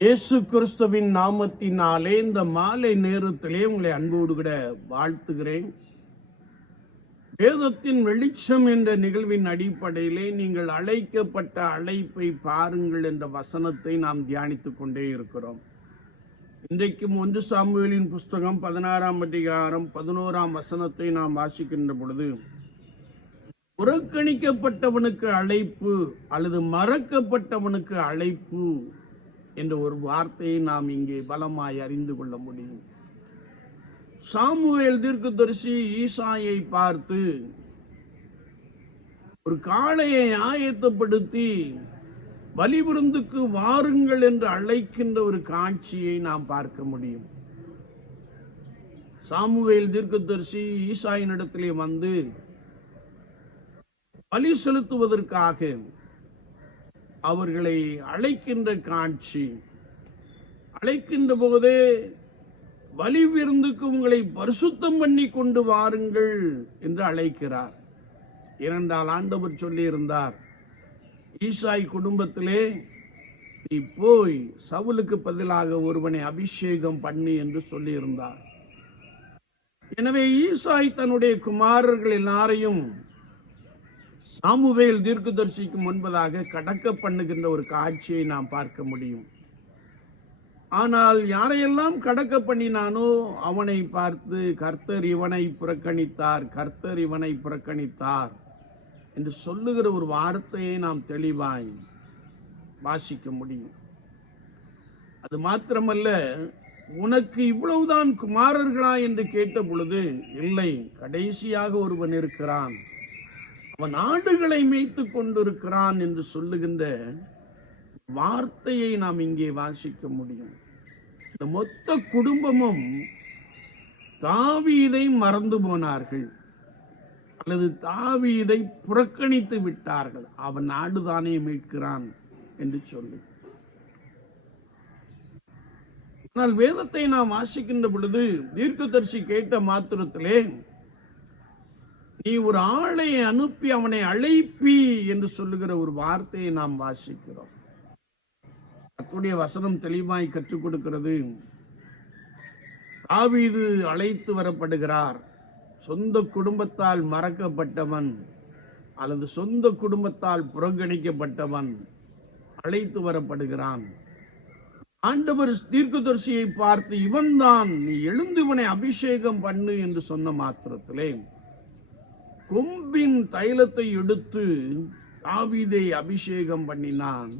இயேசு கிறிஸ்துவின் நாமத்தினாலே இந்த மாலை நேரத்திலே உங்களை அன்போடு கூட வாழ்த்துகிறேன். வேதத்தின் வெளிச்சம் என்ற நிகழ்வின் அடிப்படையிலே நீங்கள் அழைக்கப்பட்ட அழைப்பை பாருங்கள் என்ற வசனத்தை நாம் தியானித்துக் கொண்டே இருக்கிறோம். இன்றைக்கும் ஒன்று சாமுவேலின் புஸ்தகம் பதினாறாம் அதிகாரம் பதினோராம் வசனத்தை நாம் வாசிக்கின்ற பொழுது புறக்கணிக்கப்பட்டவனுக்கு அழைப்பு அல்லது மறக்கப்பட்டவனுக்கு அழைப்பு என்ற ஒரு வார்த்தையை நாம் இங்கே பலமாய் அறிந்து கொள்ள முடியும். சாமுவேல் தீர்க்கதரிசி ஈசாயை பார்த்து ஒரு காளையை ஆயத்தப்படுத்தி பலிவிருந்துக்கு வாருங்கள் என்று அழைக்கின்ற ஒரு காட்சியை நாம் பார்க்க முடியும். சாமுவேல் தீர்க்கதரிசி ஈசாயினிடத்திலே வந்து பலி செலுத்துவதற்காக அவர்களை அழைக்கின்ற காட்சி. அழைக்கின்ற போதே வலி விருந்துக்கு உங்களை பரிசுத்தம் பண்ணி கொண்டு வாருங்கள் என்று அழைக்கிறார். இரண்டால் ஆண்டவர் சொல்லியிருந்தார் ஈசாய் குடும்பத்திலே நீ போய் சவுலுக்கு பதிலாக ஒருவனை அபிஷேகம் பண்ணி என்று சொல்லியிருந்தார். எனவே ஈசாய் தன்னுடைய குமாரர்கள் எல்லாரையும் சாமுவேல் தீர்க்கதரிசிக்கு முன்பதாக கடக்க பண்ணுகின்ற ஒரு காட்சியை நாம் பார்க்க முடியும். ஆனால் யாரையெல்லாம் கடக்க பண்ணினானோ அவனை பார்த்து கர்த்தர் இவனை புறக்கணித்தார் கர்த்தர் இவனை புறக்கணித்தார் என்று சொல்லுகிற ஒரு வார்த்தையை நாம் தெளிவாய் வாசிக்க முடியும். அது மாத்திரமல்ல உனக்கு இவ்வளவுதான் குமாரர்களா என்று கேட்ட பொழுது இல்லை கடைசியாக ஒருவன் இருக்கிறான். அவன் ஆடுகளை மேய்த்து கொண்டிருக்கிறான் என்று சொல்லுகின்ற வார்த்தையை நாம் இங்கே வாசிக்க முடியும். இந்த மொத்த குடும்பமும் தாவீதை மறந்து போனார்கள். அல்லது தாவீதை புறக்கணித்து விட்டார்கள். அவன் நாடுதானே மீட்கிறான் என்று சொல்லி. ஆனால் வேதத்தை நாம் வாசிக்கின்ற பொழுது தீர்க்கதரிசி கேட்ட மாத்திரத்திலே நீ ஒரு ஆளை அனுப்பி அவனை அழைப்பி என்று சொல்லுகிற ஒரு வார்த்தையை நாம் வாசிக்கிறோம். அத்துடைய வசனம் தெளிவாய் கற்றுக் கொடுக்கிறது. தாவீது அழைத்து வரப்படுகிறார். சொந்த குடும்பத்தால் மறக்கப்பட்டவன் அல்லது சொந்த குடும்பத்தால் புறக்கணிக்கப்பட்டவன் அழைத்து வரப்படுகிறான். ஆண்டவர் தீர்க்கதரிசியை பார்த்து இவன்தான் நீ எழுந்து இவனை அபிஷேகம் பண்ணு என்று சொன்ன மாத்திரத்திலே கொம்பின் தைலத்தை எடுத்து தாவீதை அபிஷேகம் பண்ணினான்.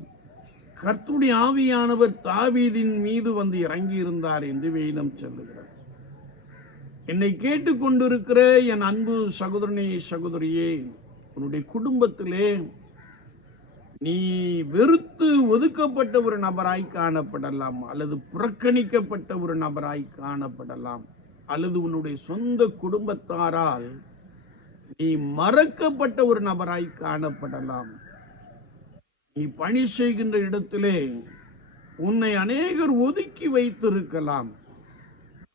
கர்த்துடைய ஆவியானவர் தாவீதின் மீது வந்து இறங்கி இருந்தார் என்று வேதம் சொல்லுகிறார் என்னை கேட்டுக்கொண்டிருக்கிற என் அன்பு சகோதரனே சகோதரியே உன்னுடைய குடும்பத்திலே நீ வெறுத்து ஒதுக்கப்பட்ட ஒரு நபராய் காணப்படலாம் அல்லது புறக்கணிக்கப்பட்ட ஒரு நபராய் காணப்படலாம் அல்லது உன்னுடைய சொந்த குடும்பத்தாரால் நீ மறக்கப்பட்ட ஒரு நபராய் காணப்படலாம். நீ பணி செய்கின்ற இடத்திலே உன்னை அநேகர் ஒதுக்கி வைத்திருக்கலாம்.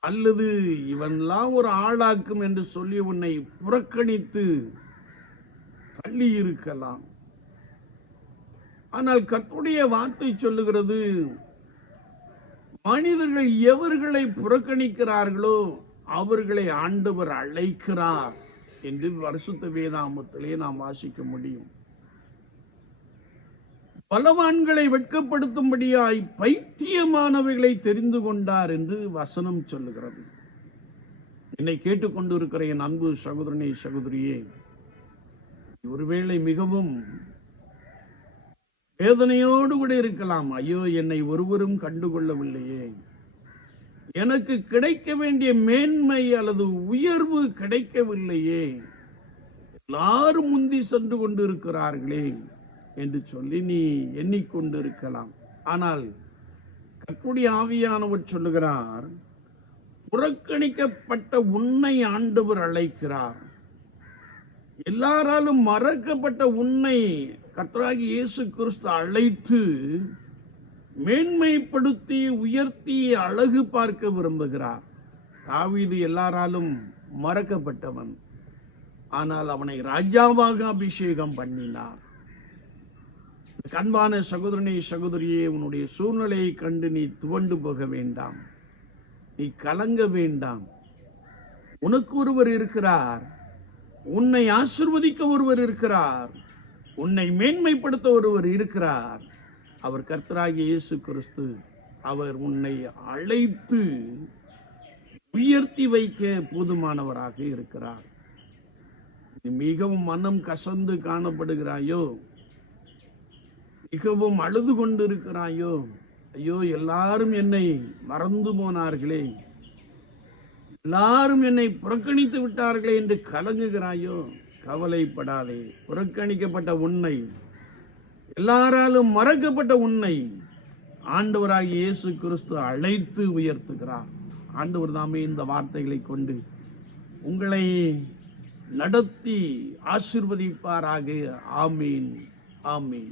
அல்லது இவன்லாம் ஒரு ஆளாக்கும் என்று சொல்லி உன்னை புறக்கணித்து தள்ளி இருக்கலாம் ஆனால் கர்த்தருடைய வார்த்தை சொல்லுகிறது மனிதர்கள் எவர்களை புறக்கணிக்கிறார்களோ அவர்களை ஆண்டவர் அழைக்கிறார். என்று வருஷத்த வேதாமத்திலே நாம் வாசிக்க முடியும். பலவான்களை வெட்கப்படுத்தும்படியாய் பைத்தியமானவைகளை தெரிந்து கொண்டார் என்று வசனம் சொல்லுகிறது. என்னை கேட்டுக்கொண்டிருக்கிற என் அன்பு சகோதரனே சகோதரியே ஒருவேளை மிகவும் வேதனையோடு கூட இருக்கலாம். ஐயோ என்னை ஒருவரும் கண்டுகொள்ளவில்லையே. எனக்கு கிடைக்க வேண்டிய மேன்மை அல்லது உயர்வு கிடைக்கவில்லையே. எல்லாரும் முந்தி சென்று கொண்டிருக்கிறார்களே என்று சொல்லி நீ எண்ணிக்கொண்டிருக்கலாம். ஆனால் கற்புடைய ஆவியானவர் சொல்லுகிறார் புறக்கணிக்கப்பட்ட உன்னை ஆண்டவர் அழைக்கிறார். எல்லாராலும் மறக்கப்பட்ட உன்னை கர்த்தராகி இயேசு கிறிஸ்து அழைத்து மேன்மைப்படுத்தி உயர்த்தி அழகு பார்க்க விரும்புகிறார். தாவீது எல்லாராலும் மறக்கப்பட்டவன். ஆனால் அவனை ராஜாவாக அபிஷேகம் பண்ணினார். கண்பான சகோதரனே சகோதரியே உன்னுடைய சூழ்நிலையை கண்டு நீ துவண்டு போக வேண்டாம். நீ கலங்க வேண்டாம். உனக்கு ஒருவர் இருக்கிறார். உன்னை ஆசிர்வதிக்க ஒருவர் இருக்கிறார். உன்னை மேன்மைப்படுத்த ஒருவர் இருக்கிறார். அவர் கர்த்தராகிய இயேசு கிறிஸ்து அவர் உன்னை அழைத்து உயர்த்தி வைக்க போதுமானவராக இருக்கிறார். மிகவும் மனம் கசந்து காணப்படுகிறாயோ? மிகவும் அழுது கொண்டிருக்கிறாயோ? ஐயோ எல்லாரும் என்னை மறந்து போனார்களே. எல்லாரும் என்னை புறக்கணித்து விட்டார்களே என்று கலங்குகிறாயோ? கவலைப்படாதே. புறக்கணிக்கப்பட்ட உன்னை எல்லாராலும் மறக்கப்பட்ட உன்னை ஆண்டவராகிய இயேசு கிறிஸ்து அழைத்து உயர்த்துகிறார். ஆண்டவர் தாமே இந்த வார்த்தைகளை கொண்டு உங்களை நடத்தி ஆசிர்வதிப்பாராக. ஆமீன். ஆமீன்.